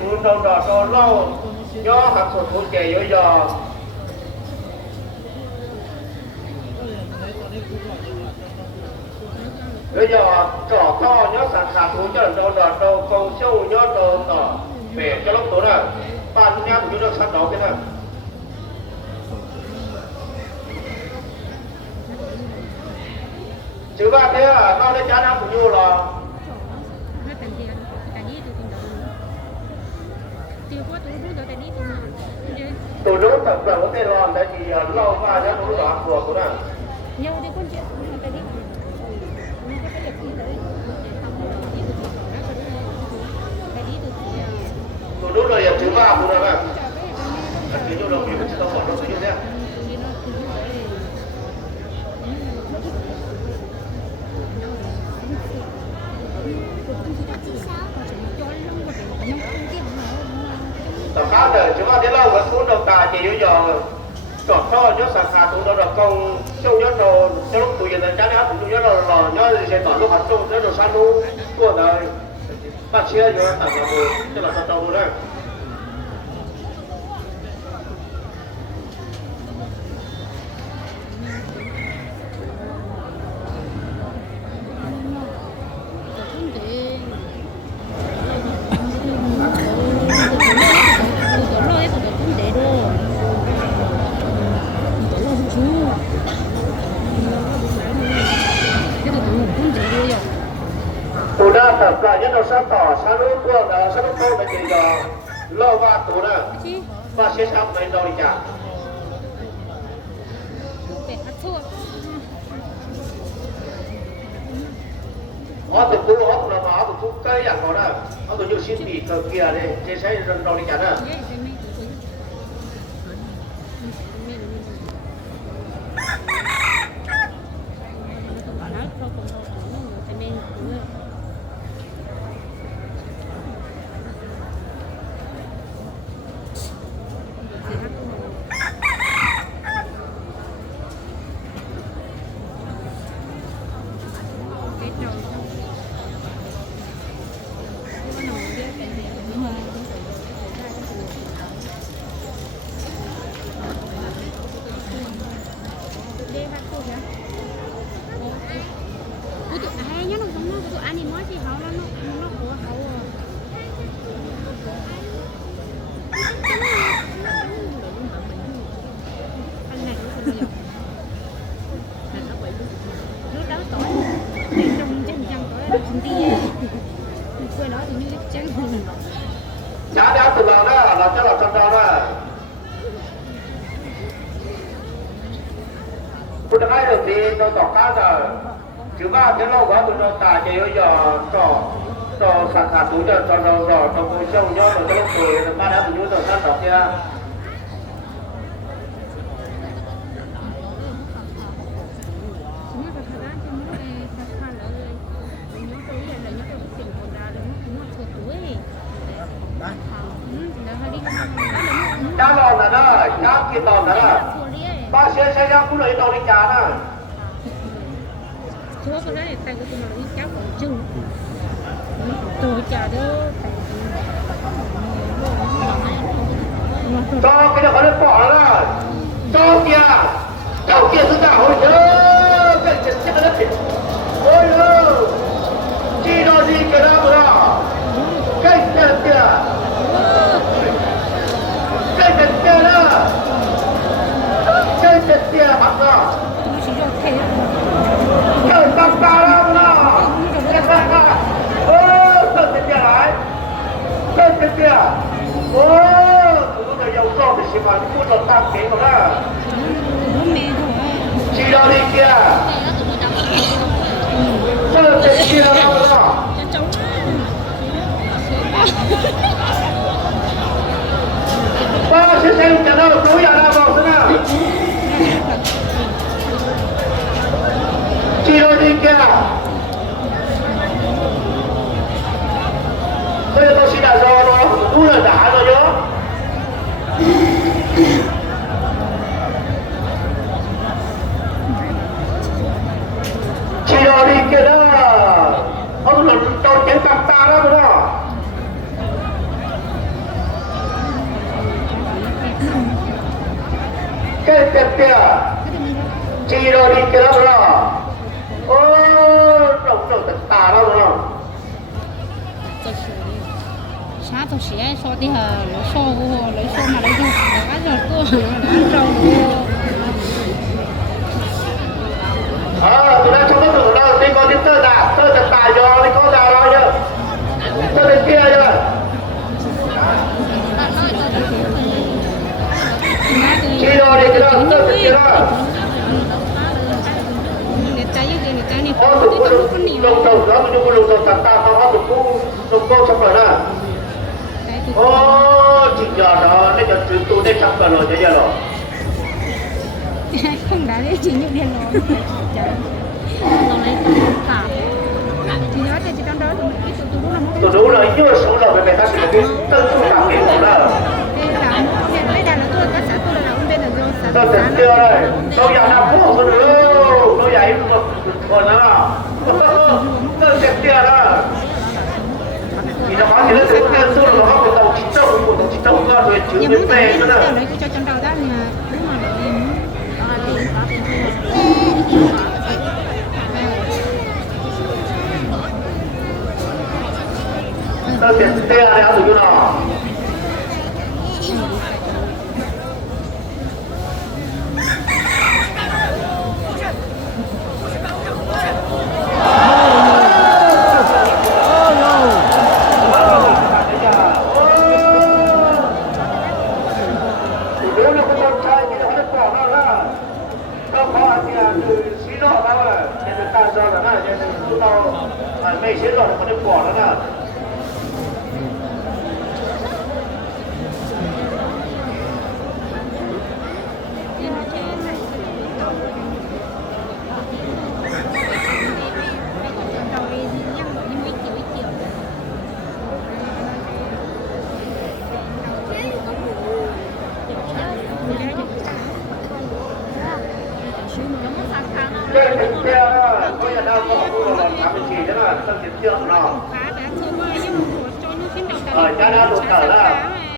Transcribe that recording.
cuốn đầu đỏ to lâu do hạt sụt cuốn chè dối dò bây giờ trỏ to nhớ sẵn sàng cuốn cho đầu đỏ đầu cầu sâu nhớ đầu đỏ bể cho lúc tối này ba chúng em cũng được sẵn đó thế này chứ ba thế à nó đây chán ăn cũng nhiều là tôi đối tập là có thể làm tại vì lâu qua nhá tôi đoán của cô này nhau thì con chuyện tại đi nó có cái gì đấy tôi đối là thứ ba cô này bạn cái chỗ đồng mình sẽ bỏ nó xuống như thế tập khác rồi chúng ta thế lâu vẫn xuống đầu tà chỉ yếu dò chọn to nhớ sẵn sàng tụi nó được công châu nhớ đồ lúc tụi hiện tại chán áp tụi nhớ đồ lò nhớ thì sẽ tỏ lúc hạt châu nhớ đồ san lu của đời bác chia cho thằng nào rồi tức là tao luôn đấy tụi đã tập lại nhất là sáng tỏ sáng lúc của là sáng lúc thôi là chỉ giờ lo va tụi đó và sẽ xong này đâu đi chả họ tụi tôi họ là nó tụi tôi cây à có đó họ tụi nhiều xin tỷ cờ kia đây chế sẽ đâu đi chả đó chả đéo tụi nó đó là cho là trong đó đó tụi nó hay được thì tôi tỏ cá rồi chứ ba thế lâu quá tụi nó tà chơi bây giờ trò sẵn sàng tụi nó cho nó rồi trong cô sâu nhớ rồi cho lúc tuổi ba đã tụi nó rồi sẵn đọc kia cha lòn là đó, cha kia lòn là đó. Ba xe ra cũng lấy đâu đi cha đó. Chúa có nói tay của tôi mà đi cháu còn chừng. Tôi cha đó. Cho cái đó có lên bỏ đó. Cho kìa. Cháu kia thứ nào hồi nhớ. Cái chết chết nó thịt. Ôi ơi. Chi đó gì kia đó đó. Cái chết kìa. Cái chết kia đó. Cái chết kia bắt đó. Cái bắt ta đó đó. Ôi cái chết kia lại. Cái chết kia. Ôi tụi nó dầu to thì xí mà phút là tăng kế của nó. Chi đó đi kia. Cái chết kia đó đó. Ba sẽ xem trận đấu tối giờ nào vào thế nào. Chi đôi đi kia. Bây giờ tôi xin đã do nó cũng là đá rồi nhớ. Chi đôi đi kia đó. Ông là tôi chế cặp ta đó đúng không? cái tiền tiền chỉ rồi đi cái đó rồi ô trồng trồng tất cả đó rồi sáng tôi sẽ so đi hả lấy so mà lấy được đã rồi tôi đã rồi tụi nó không có đủ đâu đi con đi tơ tất cả rồi đi con nào rồi nhá tơ bên kia nhá chỉ rồi đi cái đó tơ bên kia đó có đủ lồng đầu đó mình dùng lồng đầu tất cả không có đủ lồng câu trong rồi nè ô chỉ giờ đó để cho tụi để trong rồi chứ giờ rồi không đã đấy chỉ những đèn nó lấy cả thì nói thì chỉ trong đó tụi đúng rồi chưa số là về ta sẽ biết tân thủ cảm hiểu rồi đó đây là tôi các xã tôi là ông bên là do tôi tỉnh chưa đây tôi giờ nào cũng không được tôi dạy mộtคนđó tôi tỉnh chưa đó thì nó nói thì nó tỉnh chưa tôi là nó một tàu chỉ trâu qua rồi chữ bên về nữa đó lấy cho trong đầu đó là đúng mà tôi tỉnh chưa đây áo tụi nó mấy xí rồi nó được bỏ đó nè cái thịt kia đó có nhà đâu có mua là làm cái gì đó là thịt chưa nó cha đã tụt thở đó